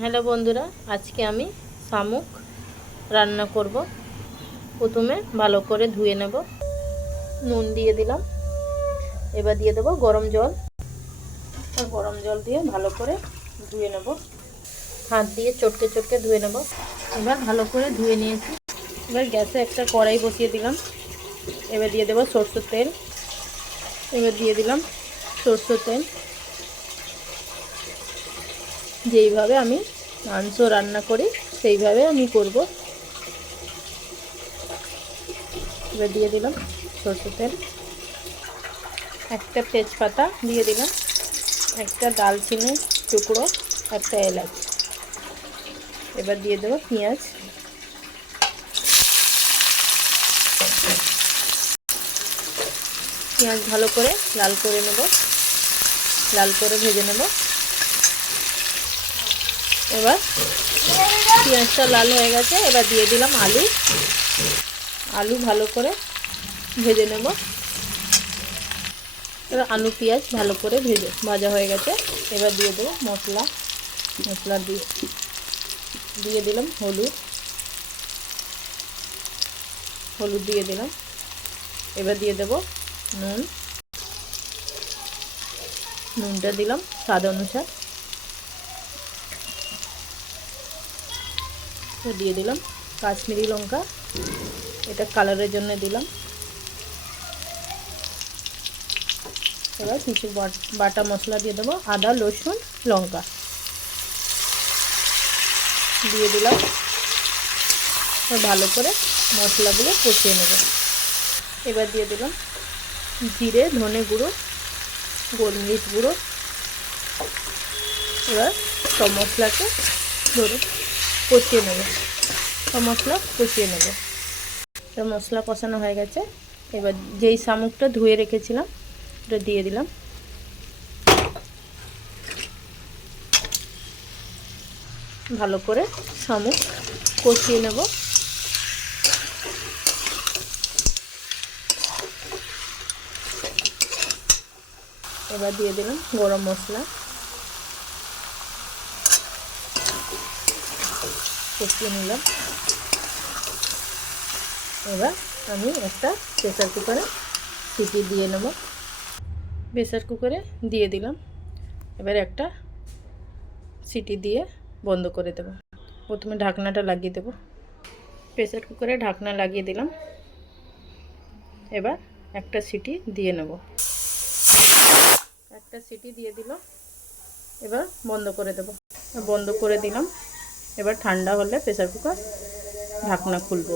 Hello বন্ধুরা, আজকে আমি শামুক রান্না করব। প্রথমে ভালো করে ধুয়ে নেব, নুন দিয়ে দিলাম। এবার দিয়ে দেবো গরম জল, আর গরম জল দিয়ে ভালো করে ধুয়ে নেব। হাত দিয়ে চটকে চটকে ধুয়ে নেব। এবার ভালো করে ধুয়ে নিয়েছি। এবার গ্যাসে একটা কড়াই বসিয়ে দিলাম। এবার দিয়ে দেবো সরষের তেল। এবার দিয়ে দিলাম সরষের তেল। যেইভাবে আমি মাংস রান্না করি সেইভাবে আমি করব। এবার দিয়ে দিলাম সরষের তেল, একটা তেজপাতা দিয়ে দিলাম, একটা দারচিনি টুকরো, একটা এলাচ। এবার দিয়ে দেবো পেঁয়াজ। পেঁয়াজ ভালো করে লাল করে নেব, লাল করে ভেজে নেব। এবার পেঁয়াজটা লাল হয়ে গেছে, এবার দিয়ে দিলাম আলু। আলু ভালো করে ভেজে নেব। এবার আলু পেঁয়াজ ভালো করে ভাজা হয়ে গেছে। এবার দিয়ে দেবো মশলা দিয়ে দিলাম হলুদ দিয়ে দিলাম। এবার দিয়ে দেবো নুনটা দিলাম স্বাদ অনুসার। দিয়ে দিলাম কাশ্মীরি লঙ্কা, এটা কালারের জন্য দিলাম। এবার কিছু বাটা মশলা দিয়ে দেবো, আদা রসুন লঙ্কা দিয়ে দিলাম। ভালো করে মশলাগুলো কষিয়ে নেব। এবার দিয়ে দিলাম জিরে ধনে গুঁড়ো, গোলমরিচ গুঁড়ো। এবার সব মশলাকে কষিয়ে নেব, সব মশলা কষিয়ে নেব। এবার মশলা কষানো হয়ে গেছে। এবার যেই শামুকটা ধুয়ে রেখেছিলাম ওটা দিয়ে দিলাম। ভালো করে শামুক কষিয়ে নেব। এবার দিয়ে দিলাম গরম মশলা, কষিয়ে নিলাম। এবার আমি একটা প্রেসার কুকারে সিটি দিয়ে নেব। প্রেসার কুকারে দিয়ে দিলাম। এবার একটা সিটি দিয়ে বন্ধ করে দেব। প্রথমে ঢাকনাটা লাগিয়ে দেব। প্রেসার কুকারে ঢাকনা লাগিয়ে দিলাম। এবার একটা সিটি দিয়ে নেব। একটা সিটি দিয়ে দিল। এবার বন্ধ করে দেব। বন্ধ করে দিলাম। এবার ঠান্ডা হলে প্রেসার কুকার ঢাকনা খুলব।